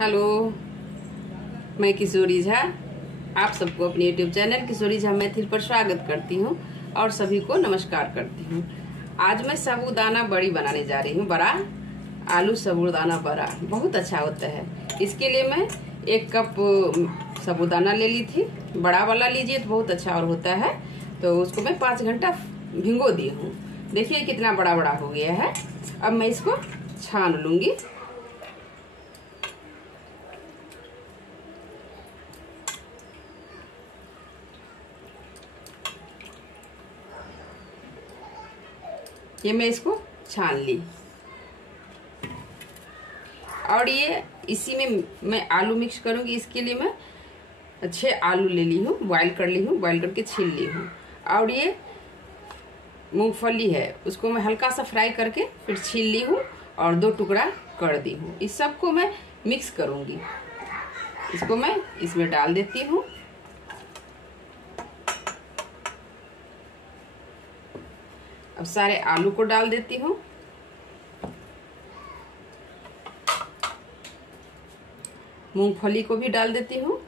Hello, मैं किशोरी झा आप सबको अपने यूट्यूब चैनल किशोरी झा मैथिल पर स्वागत करती हूँ और सभी को नमस्कार करती हूँ। आज मैं साबूदाना बड़ी बनाने जा रही हूँ। बड़ा आलू साबूदाना बड़ा बहुत अच्छा होता है। इसके लिए मैं 1 कप साबूदाना ले ली थी। बड़ा वाला लीजिए तो बहुत अच्छा और होता है। तो उसको मैं 5 घंटा भिगो दी हूँ। देखिए कितना बड़ा बड़ा हो गया है। अब मैं इसको छान लूंगी। ये मैं इसको छान ली और ये इसी में मैं आलू मिक्स करूंगी। इसके लिए मैं 6 आलू ले ली हूँ, बॉईल कर ली हूँ, बॉईल करके छील ली हूँ। और ये मूंगफली है, उसको मैं हल्का सा फ्राई करके फिर छील ली हूँ और 2 टुकड़ा कर दी हूँ। इस सबको मैं मिक्स करूंगी। इसको मैं इसमें डाल देती हूँ। अब सारे आलू को डाल देती हूँ। मूंगफली को भी डाल देती हूँ।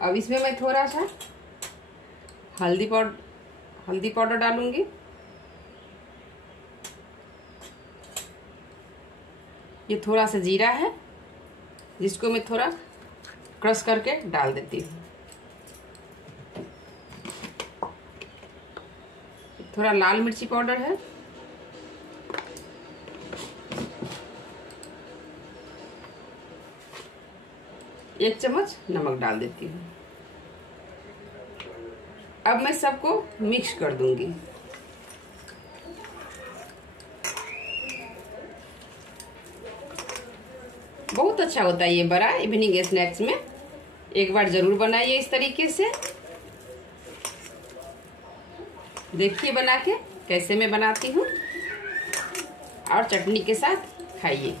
अब इसमें मैं थोड़ा सा हल्दी पाउडर डालूंगी। ये थोड़ा सा जीरा है जिसको मैं थोड़ा क्रश करके डाल देती हूँ। थोड़ा लाल मिर्ची पाउडर है। एक चम्मच नमक डाल देती हूँ। अब मैं सबको मिक्स कर दूंगी। बहुत अच्छा होता है ये बड़ा इवनिंग स्नैक्स में। एक बार जरूर बनाइए इस तरीके से। देखिए बना के कैसे मैं बनाती हूँ और चटनी के साथ खाइए।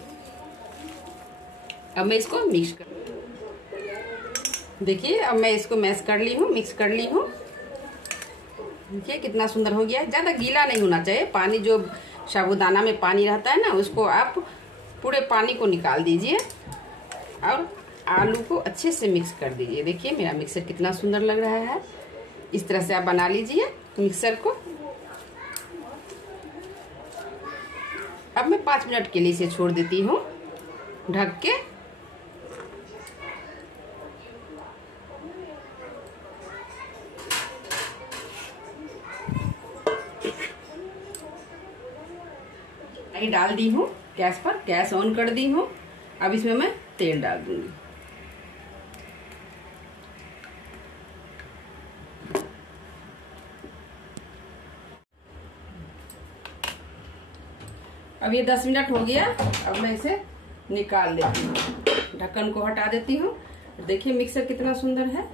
अब मैं इसको मिक्स कर देखिए, अब मैं इसको मैश कर ली हूँ, मिक्स कर ली हूँ। देखिए कितना सुंदर हो गया है। ज़्यादा गीला नहीं होना चाहिए। पानी जो साबूदाना में पानी रहता है ना, उसको आप पूरे पानी को निकाल दीजिए और आलू को अच्छे से मिक्स कर दीजिए। देखिए मेरा मिक्सर कितना सुंदर लग रहा है। इस तरह से आप बना लीजिए मिक्सर को। अब मैं 5 मिनट के लिए इसे छोड़ देती हूँ ढक के। डाल दी हूँ गैस पर, गैस ऑन कर दी हूँ। अब इसमें मैं तेल डाल दूंगी। अब ये 10 मिनट हो गया। अब मैं इसे निकाल देती हूँ, ढक्कन को हटा देती हूँ। देखिए मिक्सर कितना सुंदर है।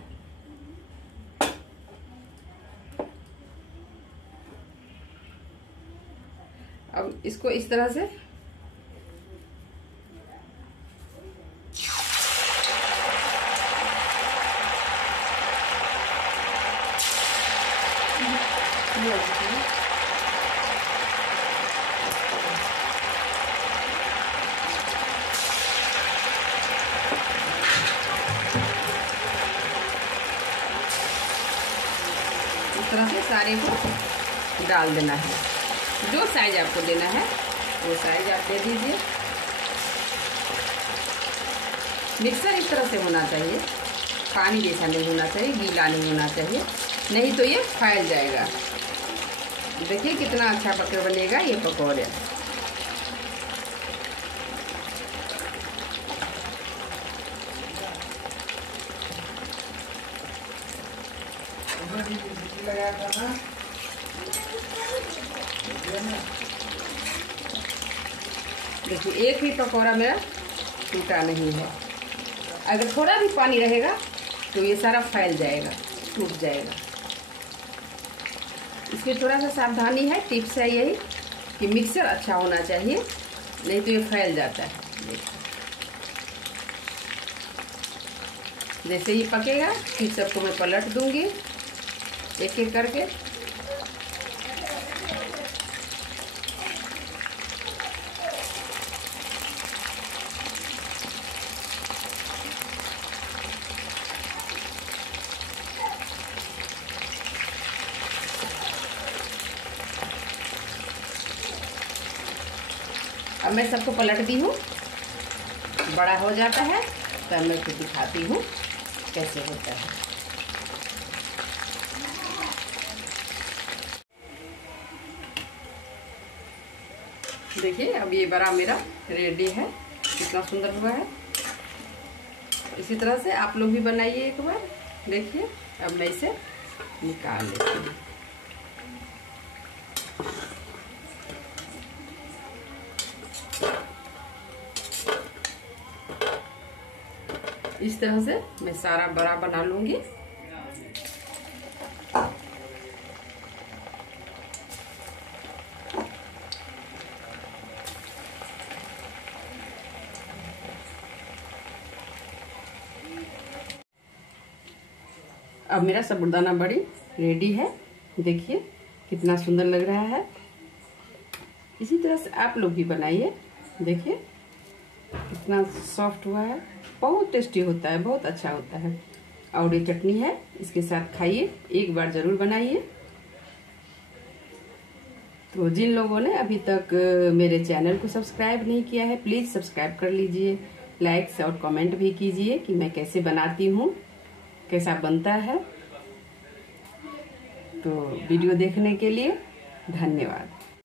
अब इसको इस तरह से इस तरह से सारे को डाल देना है। जो साइज आपको देना है वो साइज आप दे दीजिए। मिक्सर इस तरह से होना चाहिए, पानी जैसा नहीं होना चाहिए, गीला नहीं होना चाहिए, नहीं तो ये फैल जाएगा। देखिए कितना अच्छा पकड़ बनेगा ये पकौड़े। देखिए एक ही पकौड़ा मेरा टूटा नहीं है। अगर थोड़ा भी पानी रहेगा तो ये सारा फैल जाएगा, टूट जाएगा। इसमें थोड़ा सा सावधानी है, टिप्स है यही कि मिक्सर अच्छा होना चाहिए, नहीं तो ये फैल जाता है। जैसे ही पकेगा फिर सबको मैं पलट दूंगी एक एक करके। अब मैं सबको पलट दी हूँ, बड़ा हो जाता है तब मैं फिर दिखाती हूँ कैसे होता है। देखिए अब ये बड़ा मेरा रेडी है, कितना सुंदर हुआ है। इसी तरह से आप लोग भी बनाइए एक बार। देखिए अब मैं इसे निकाल लेती हूँ। इस तरह से मैं सारा बड़ा बना लूंगी। अब मेरा साबूदाना बड़ी रेडी है। देखिए कितना सुंदर लग रहा है। इसी तरह से आप लोग भी बनाइए। देखिए कितना सॉफ्ट हुआ है, बहुत टेस्टी होता है, बहुत अच्छा होता है। और ये चटनी है, इसके साथ खाइए, एक बार जरूर बनाइए। तो जिन लोगों ने अभी तक मेरे चैनल को सब्सक्राइब नहीं किया है, प्लीज सब्सक्राइब कर लीजिए। लाइक और कमेंट भी कीजिए कि मैं कैसे बनाती हूँ, कैसा बनता है। तो वीडियो देखने के लिए धन्यवाद।